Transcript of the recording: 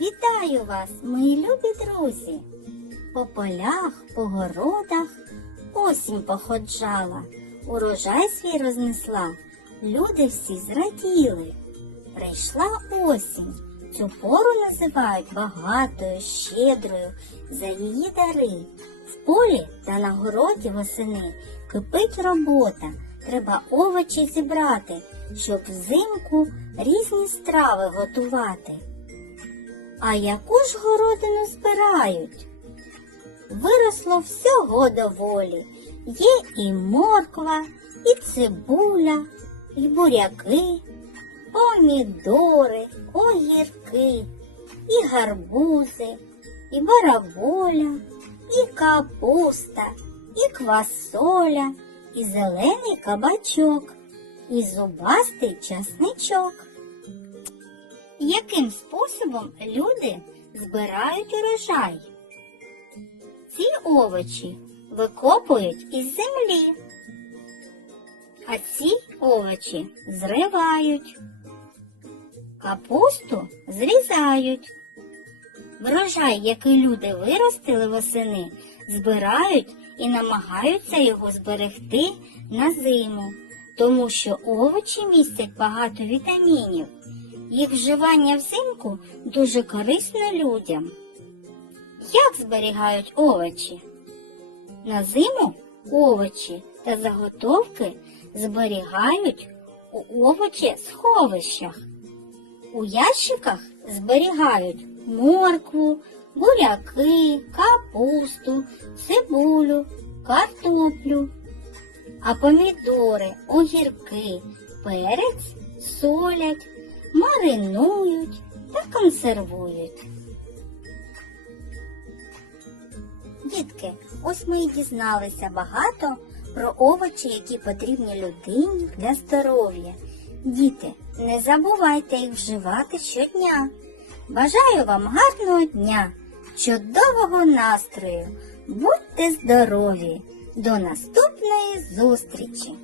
Вітаю вас, мої любі друзі! По полях, по городах осінь походжала, урожай свій рознесла, люди всі зраділи. Прийшла осінь, цю пору називають багатою, щедрою за її дари. В полі та на городі восени кипить робота, треба овочі зібрати, щоб взимку різні страви готувати. А яку ж городину збирають? Виросло всього доволі. Є і морква, і цибуля, і буряки, помідори, огірки, і гарбузи, і бараболя, і капуста, і квасоля, і зелений кабачок, і зубастий часничок. Яким способом люди збирають урожай? Ці овочі викопують із землі, а ці овочі зривають, капусту зрізають. Врожай, який люди виростили восени, збирають і намагаються його зберегти на зиму, тому що овочі містять багато вітамінів. Їх вживання взимку дуже корисно людям. Як зберігають овочі? На зиму овочі та заготовки зберігають у овочесховищах. У ящиках зберігають моркву, буряки, капусту, цибулю, картоплю, а помідори, огірки, перець солять, маринують та консервують. Дітки, ось ми і дізналися багато про овочі, які потрібні людині для здоров'я. Діти, не забувайте їх вживати щодня. Бажаю вам гарного дня, чудового настрою. Будьте здорові! До наступної зустрічі!